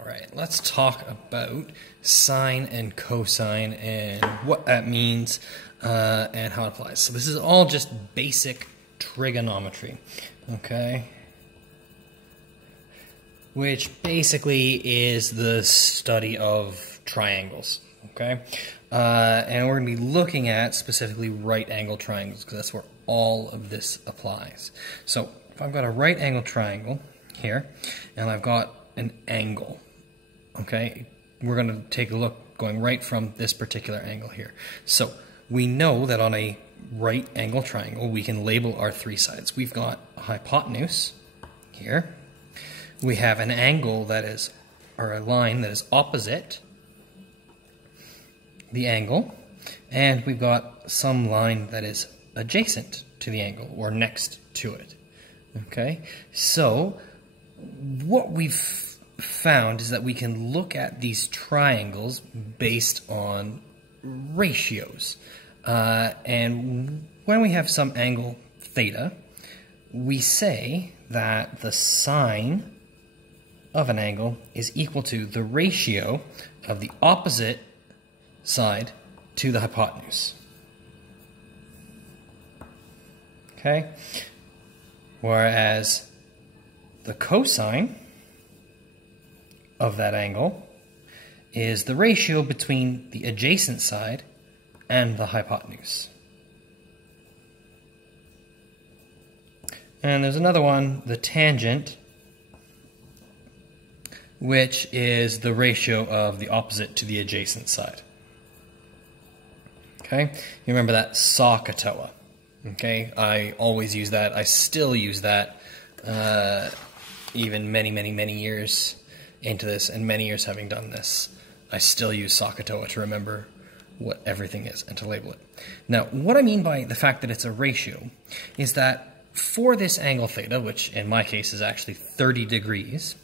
Alright, let's talk about sine and cosine and what that means and how it applies. So this is all just basic trigonometry, okay? Which basically is the study of triangles, okay? And we're going to be looking at specifically right angle triangles because that's where all of this applies. So if I've got a right angle triangle here and I've got an angle, okay, we're going to take a look going right from this particular angle here. So we know that on a right angle triangle we can label our three sides. We've got a hypotenuse here, we have an angle that is, or a line that is opposite the angle, and we've got some line that is adjacent to the angle or next to it. Okay, so what we've found is that we can look at these triangles based on ratios. And when we have some angle theta, we say that the sine of an angle is equal to the ratio of the opposite side to the hypotenuse. Okay? Whereas the cosine of that angle is the ratio between the adjacent side and the hypotenuse. And there's another one, the tangent, which is the ratio of the opposite to the adjacent side. Okay, you remember that SOHCAHTOA. Okay, I always use that. I still use that even many years into this, and many years having done this. I still use SOHCAHTOA to remember what everything is and to label it. Now, what I mean by the fact that it's a ratio is that for this angle theta, which in my case is actually 30 degrees,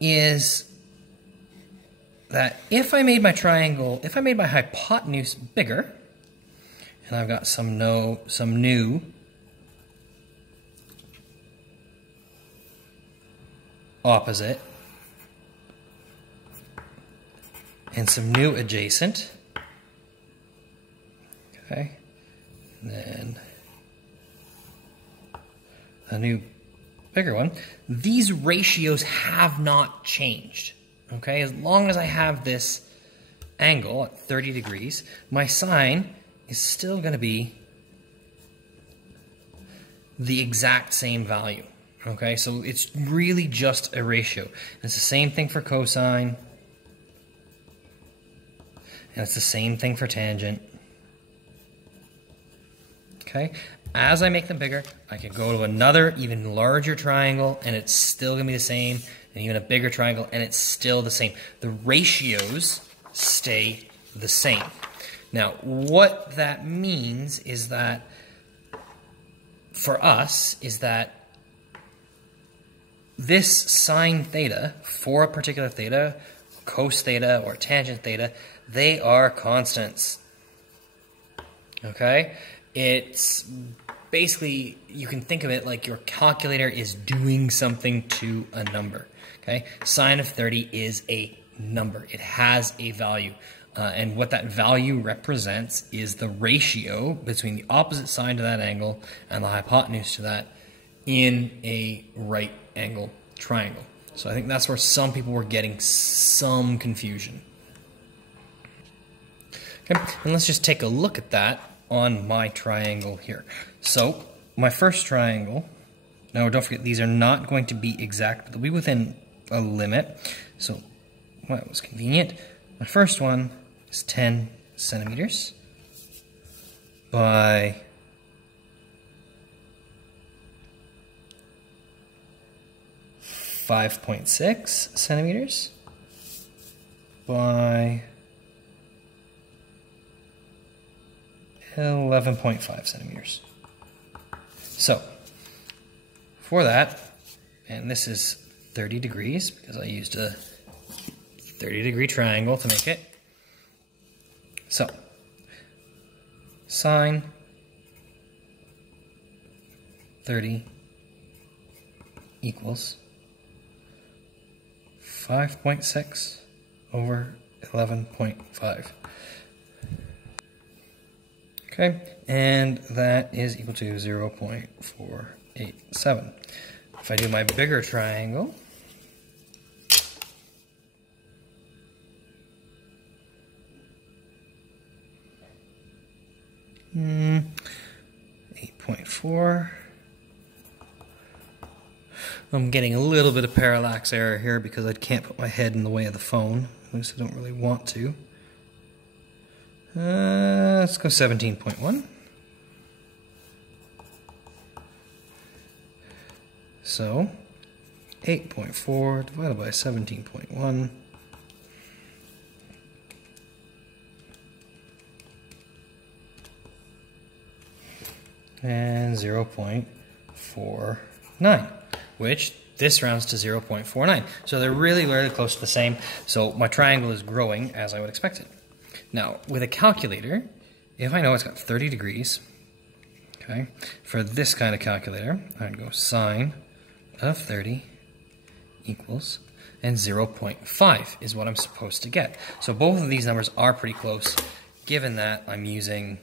is that if I made my triangle, if I made my hypotenuse bigger, and I've got some new opposite and some new adjacent, okay, and then a new bigger one, these ratios have not changed. Okay, as long as I have this angle at 30 degrees, my sine is still going to be the exact same value. Okay, so it's really just a ratio. And it's the same thing for cosine, and it's the same thing for tangent. Okay, as I make them bigger, I can go to another even larger triangle and it's still going to be the same, and even a bigger triangle and it's still the same. The ratios stay the same. Now, what that means is that, for us, is that this sine theta, for a particular theta, cos theta or tangent theta, they are constants. Okay? It's basically, you can think of it like your calculator is doing something to a number. Okay? Sine of 30 is a number. It has a value. And what that value represents is the ratio between the opposite side to that angle and the hypotenuse to that in a right angle triangle. So I think that's where some people were getting some confusion. Okay, and let's just take a look at that on my triangle here. So my first triangle, now don't forget these are not going to be exact, but they'll be within a limit. So that was convenient. My first one is 10 centimeters by 5.6 centimeters by 11.5 centimeters. So, for that, and this is 30 degrees because I used a 30-degree triangle to make it. So, sine 30 equals 5.6 over 11.5. Okay, and that is equal to 0.487. If I do my bigger triangle, hmm, 8.4. I'm getting a little bit of parallax error here because I can't put my head in the way of the phone. At least I don't really want to. Let's go 17.1. So 8.4 divided by 17.1. And 0.49, which this rounds to 0.49. So they're really, really close to the same. So my triangle is growing as I would expect it. Now, with a calculator, if I know it's got 30 degrees, okay, for this kind of calculator, I'd go sine of 30 equals, and 0.5 is what I'm supposed to get. So both of these numbers are pretty close, given that I'm using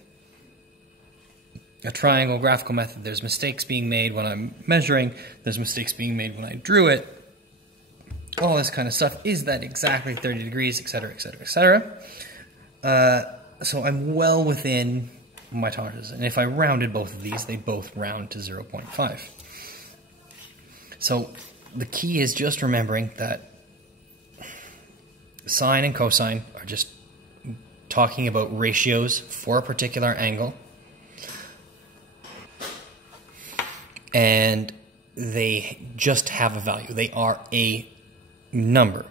a triangle graphical method. There's mistakes being made when I'm measuring, there's mistakes being made when I drew it, all this kind of stuff. Is that exactly 30 degrees, etc., etc., etc.? So I'm well within my tolerances, and if I rounded both of these, they both round to 0.5. So the key is just remembering that sine and cosine are just talking about ratios for a particular angle, and they just have a value. They are a number.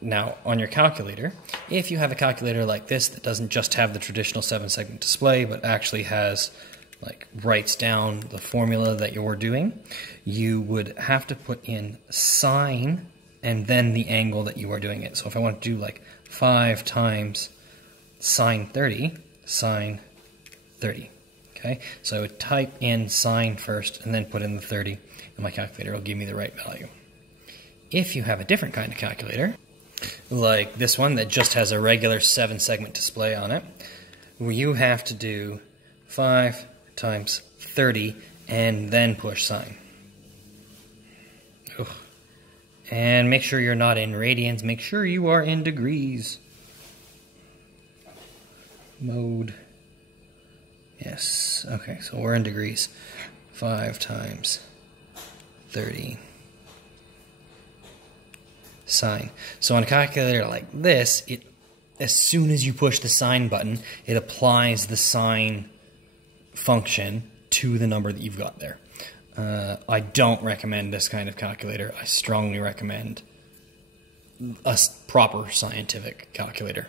Now, on your calculator, if you have a calculator like this that doesn't just have the traditional 7-segment display, but actually has, like, writes down the formula that you're doing, you would have to put in sine and then the angle that you are doing it. So if I want to do like 5 times sine 30, sine 30. Okay, so I would type in sine first and then put in the 30, and my calculator will give me the right value. If you have a different kind of calculator, like this one that just has a regular 7-segment display on it, you have to do 5 times 30 and then push sine. Ugh. And make sure you're not in radians, make sure you are in degrees. Mode. Yes, okay, so we're in degrees. 5 times 30 sine. So on a calculator like this, as soon as you push the sine button, it applies the sine function to the number that you've got there. I don't recommend this kind of calculator. I strongly recommend a proper scientific calculator.